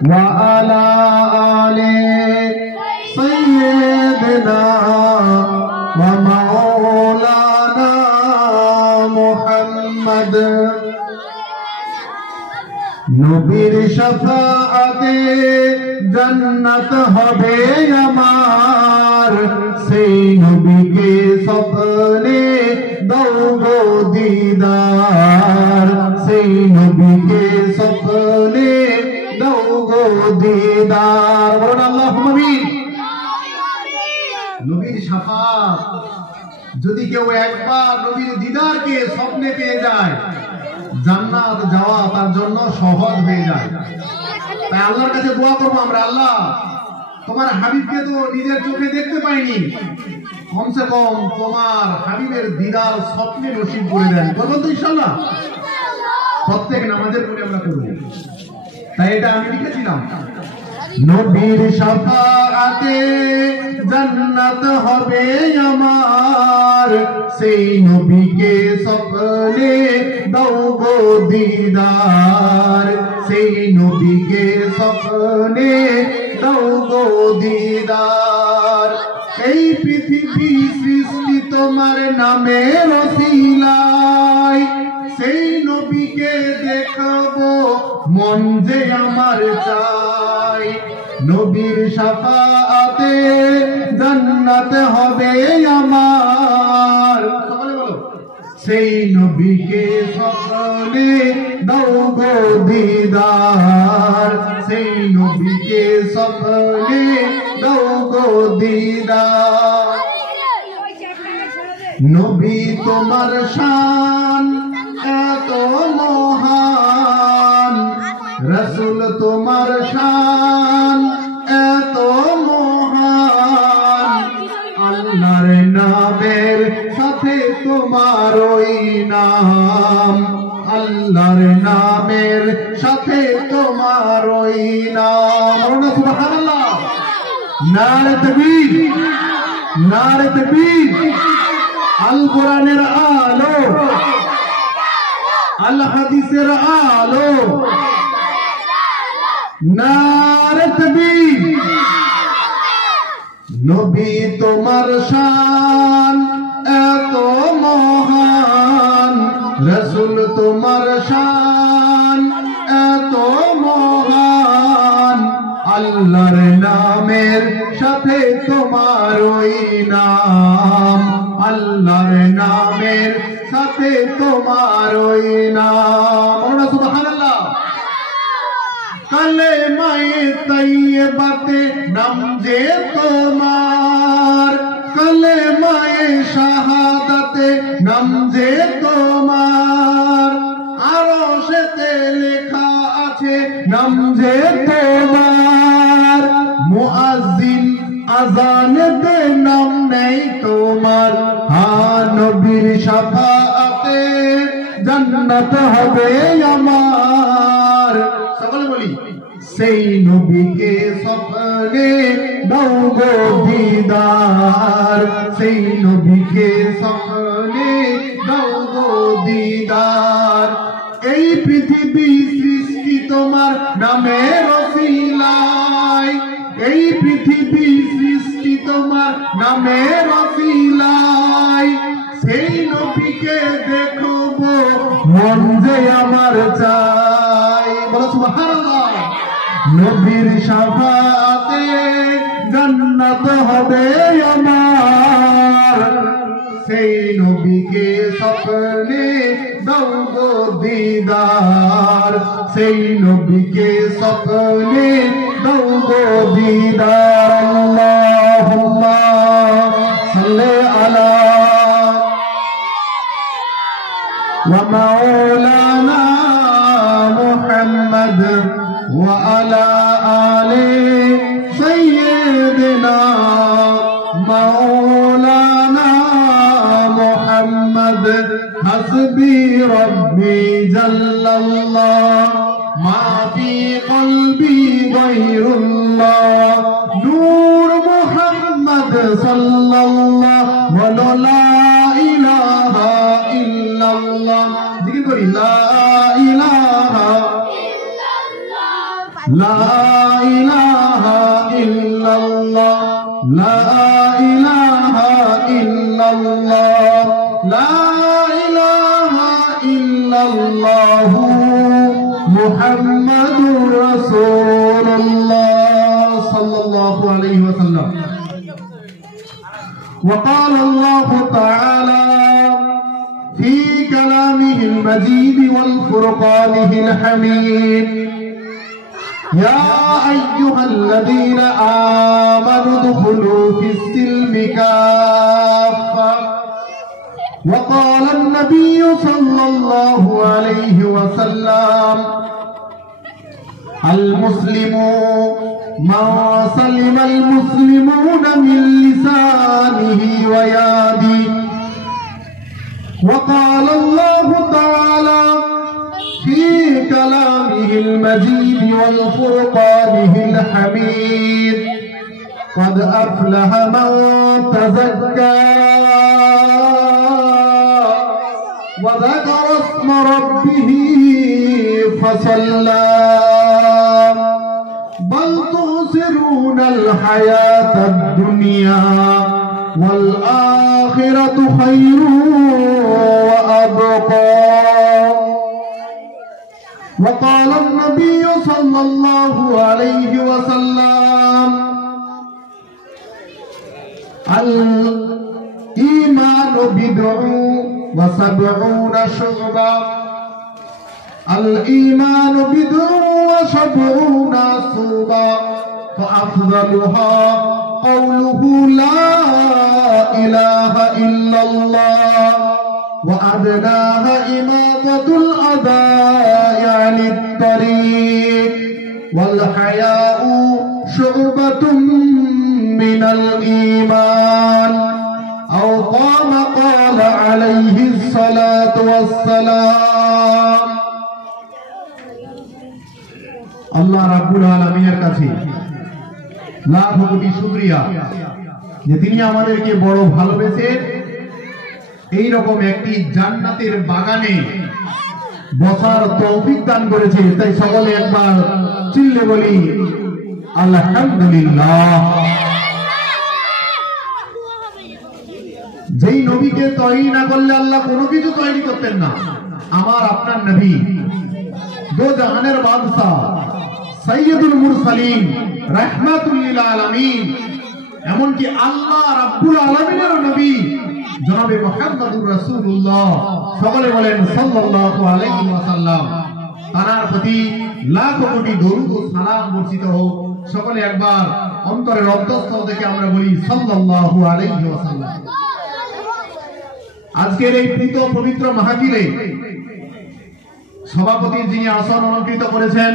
وعلى آل سيدنا ومولانا محمد নবীর শাফাআতে জান্নাত হবে আমার সেই নবীকে স্বপ্নে দাও গো দিদার সেই নবীকে স্বপ্নে দাও গো দিদার বলুন আল্লাহুম্মা আমিন। নবীর শাফাআত যদি কেউ একবার নবীর দিদারকে স্বপ্নে পেয়ে যায় জান্নাত যাওয়া তার জন্য সহজ হয়ে যায়। তাই আল্লাহর কাছে দোয়া করবো আমরা, আল্লাহ তোমার হাবিবকে তো নিজের চোখে দেখতে পাইনি, কমসে কম তোমার হাবিবের দিদার স্বপ্নে নসিব করে দেন। বলবেন তো ইনশাআল্লাহ? প্রত্যেক নামাজের পরে আমরা করব। তাই এটা আমি লিখেছিলাম, নবীর শাফাআতে জান্নাত হবে আমার সেই নবীকে স্বপ্নে দাও গো দিদার সেই নবীকে স্বপ্নে দাও গো দিদার। এই পৃথিবী সৃষ্টি তোমার নামের ওসিলায় সেই নবীকে দেখাবো মন যে আমার চাই। নবীর শাফাআতে জান্নাত হবে আমার, সকলে বলো সেই নবীকে স্বপ্নে দাও গো দিদার সেই নবীকে স্বপ্নে দাও গো দিদার। নবী তোমার শান এত মহান, রাসূল তোমার শান এত মহান, আল্লাহর নামের সাথে তোমার ওই নাম আল্লাহর নামের সাথে তোমার ওই নাম। সুবহানাল্লাহ, নারে তাকবীর, নারে তাকবীর। আল কোরআনের আলো, আল হাদিসের আলো, নারে তাকবীর। নবী তোমার শান এত মহান, রাসূল তোমার শান এত মহান, আল্লাহর নামের সাথে তোমার ওই নাম আল্লাহর নামের সাথে তোমার ওই নাম। সুবহানাল্লাহ। কালেমায়ে তাইয়্যিবাতে নাম যে তোমার, কালেমায়ে শাহাদাতে নাম যে তোমার, আরশেতে লেখা আছে নাম যে তোমার, মুয়াজ্জিন আযানেতে নাম নেই তোমার। নবীর শাফাআতে জান্নাত হবে আমার, সকলে বলি সেই নবীকে স্বপ্নে দাও গো দিদার সেই নবীকে স্বপ্নে দাও গো দিদার। এই পৃথিবী সৃষ্টি তোমার নামের ওসিলায় এই পৃথিবী সৃষ্টি তোমার নামের ওসিলায় সেই নবীকে দেখবো মন যে আমার চাই। বলো সুবহানাল্লাহ। নবীর শাফাআতে জান্নাত হবে আমার সেই নবীকে স্বপ্নে দাও গো দিদার সেই নবীকে স্বপ্নে দাও গো দিদার। আল্লাহুম্মা সাল্লি আলা ওয়া মাওলানা মুহাম্মদ ওয়া আলা আলি সাইয়্যিদিনা মাওলানা মুহাম্মদ। হাসবি রব্বি জাল্লাল্লাহ মা ফি কলবি গায়রুল্লাহ, নূর মুহাম্মদ সাল্লাল্লাহু লা ইলাহা ইল্লাল্লাহ। জিকির করি লা ইলাহা লা ইলাহা ইল্লাল্লাহ, লা ইলাহা ইল্লাল্লাহ, লা ইলাহা ইল্লাল্লাহ মুহাম্মাদুর রাসূলুল্লাহ সাল্লাল্লাহু আলাইহি ওয়াসাল্লাম। وقال الله تعالى في كلامه المجيد والفرقانه الحميد: يا أيها الذين آمنوا ادخلوا في السلم كافة. وقال النبي صلى الله عليه وسلم: المسلم من سلم المسلمون من لسانه ويده. وقال الله تعالى في كلامه المجيد والفرقانه الحميد: قد أفلح من تزكى وذكر اسم ربه فصلى بل تؤثرون الحياة الدنيا والآخرة خير وأبقى. وقال النبي صلى الله عليه وسلم: الإيمان بضع وسبعون شعبة. الإيمان بضع وسبعون شعبة فأفضلها قوله لا إله إلا الله وأدناها إماطة الأذى عن الطريق والحياء شعبة من الإيمان أو قال عليه الصلاة والسلام. আল্লাহ রাব্বুল আলামিনের কাছে লাখ কোটি শুকরিয়া যে তিনি আমাদেরকে বড় ভালোবেসে এই রকম একটি জান্নাতের বাগানে বসার তৌফিক দান করেছে। তাই সকলে একবার চিল্লে বলি আলহামদুলিল্লাহ। যেই নবীকে তৈরি না করলে আল্লাহ কোনো কিছু তৈরি করতেন না, আমার আপনার নবী দো জাহানের বাদশাহ সাইয়্যিদুল মুরসালিন রাহমাতুল লিল আলামিন, এমনকি আল্লাহ রাব্বুল আলামিনের নবী জনাবে মুহাম্মদুর রাসূলুল্লাহ, সকলে বলেন সাল্লাল্লাহু আলাইহি ওয়াসাল্লাম। তার প্রতি লাখ কোটি দরুদ ও সালাম বর্ষিত হোক। সকলে একবার অন্তরের অন্তঃস্থল থেকে আমরা বলি সাল্লাল্লাহু আলাইহি ওয়াসাল্লাম। আজকের এই পূত পবিত্র মাহফিলে সভাপতি যিনি আসন অলঙ্কৃত করেছেন,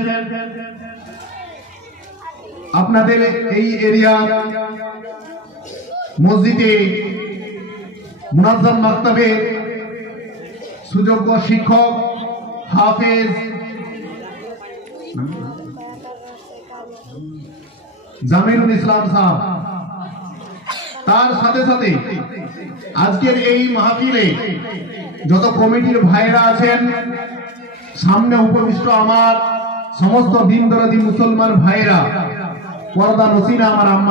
আপনাদের এই এরিয়া মসজিদে মুনাজ্জাম মাকতাবে সুযোগ্য শিক্ষক হাফেজ জামিলুল ইসলাম সাহেব, তার সাথে সাথে আজকের এই মাহফিলে যত কমিটির ভাইরা আছেন, সামনে উপবিষ্ট আমার সমস্ত দিনদরদি মুসলমান ভাইরা, পর্দা নসিনা আমার আম্মা